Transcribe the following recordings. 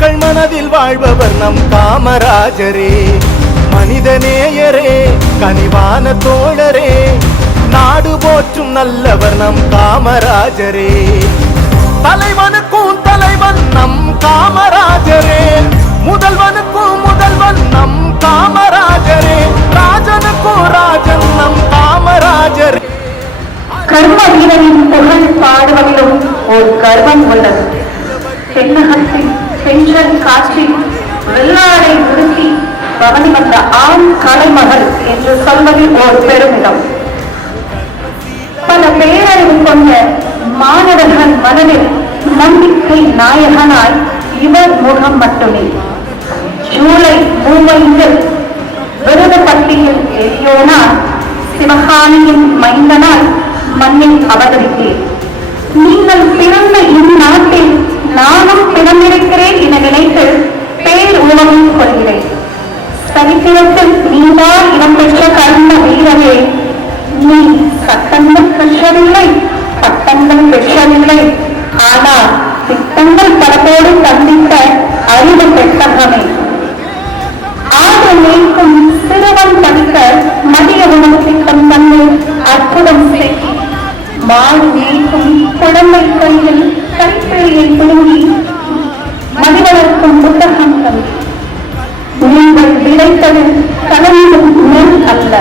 மக்கள் மனதில் வாழ்பவர் நம் காமராஜரே. மனிதநேயரே கனிவான தோழரே. நாடு போற்றும் நல்லவர் நம் காமராஜரே. தலைவனுக்கும் தலைவன் நம் காமராஜரே. முதல்வனுக்கும் முதல்வன் நம் காமராஜரே. ராஜனுக்கும் ராஜன் நம் காமராஜரே. கர்ம வீரரின் புகழ் பாடுவதிலும் ஒரு கர்வம் உள்ளது. தென்னகத்தில் பெண்கள் காற்றில் வெள்ளாடை உடுத்தி பவனி வந்த ஆண் கலைமகள் என்று சொல்வதில் ஒரு பெருமிதம். பல பேரறிவு கொண்ட மாணவர்கள் மனதில் நம்பிக்கை நாயகனாய் இவர் முகம் மட்டுமே. ஜூலை மூவைந்தில் விருது பட்டியில் எரியோனால் சிவகாமியின் மைந்தனால் மண்ணில் அவதரித்தேன். நீங்கள் பிறந்த நானும் பிறந்திருக்கிறேன் என நினைத்து பேர் உணவும் கொள்கிறேன் சரித்திரத்தில் நீதான் இடம்பெற்ற கர்ம வீரரே. நீ சட்டங்கள் பெற்றவில்லை பட்டங்கள் பெற்றவில்லை ஆனால் திட்டங்கள் பலத்தோடு சந்தித்த அறிவு பெற்றகமே ஆடு நீக்கும் சிறுவன் படித்த மதிய உணவு திட்டம் தந்து அற்புதம் செய்யும் மாடு நீக்கும் குழந்தை கையில் கைப்பிழையை மதிவளர்க்கும் புத்தகம் நீங்கள் விளைத்தது கலந்தும் நெல் அல்ல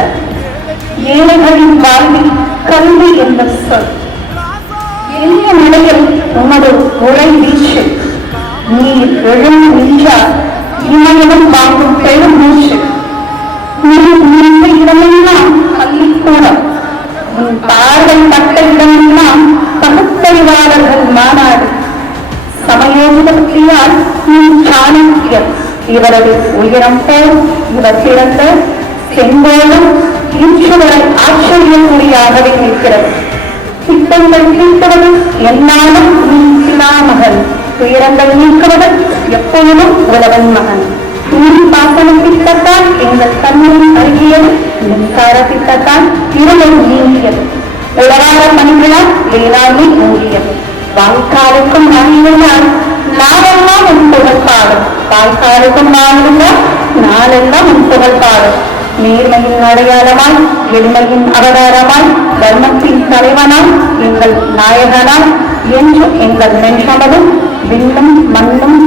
ஏழைகளின் வாழ்வில் கல்வி என்ற சொல் எளிய நிலையில் உமது உரை வீச்சு நீர் எழுந்து நின்றார் இமயமும் வாங்கும் பெரும் மூச்சு நீர் நின்ற இடமெல்லாம் பள்ளிக்கூடம் உன் பார்வை பட்ட இடமெல்லாம் பகுத்தறிவாளர்கள் மாநாடு. சமயோஜிதத்தியால் நீ இவரது உயரம் போல் இவர் சிறந்த செங்கோலும் இன்று வரை இருக்கிறது சித்தங்கள் திட்டங்கள் என்னாலும் நீ மகன். துயரங்கள் நீக்குவது எப்பொழுதும் உழவன் மகன். நீர் பாசன திட்டத்தால் எங்கள் தண்ணீர் அருகியது மின்சார திட்டத்தால் இருளை நீங்கியது. உலகார பணிகளால் வேளாண்மை மூடியது. வாய்க்காலுக்கும் நாளினால் நாளெல்லாம் உன் புகழ் பாடும் வாய்க்காலுக்கும் நாளினால் நாளெல்லாம் உன் புகழ் பாடும் நேர்மையின் அடையாளமாய் எளிமையின் அவதாரமாய் தர்மத்தின் தலைவனாய் எங்கள் நாயகனாய் என்று எங்கள் நெஞ்சமதும் விண்ணும் மண்ணும்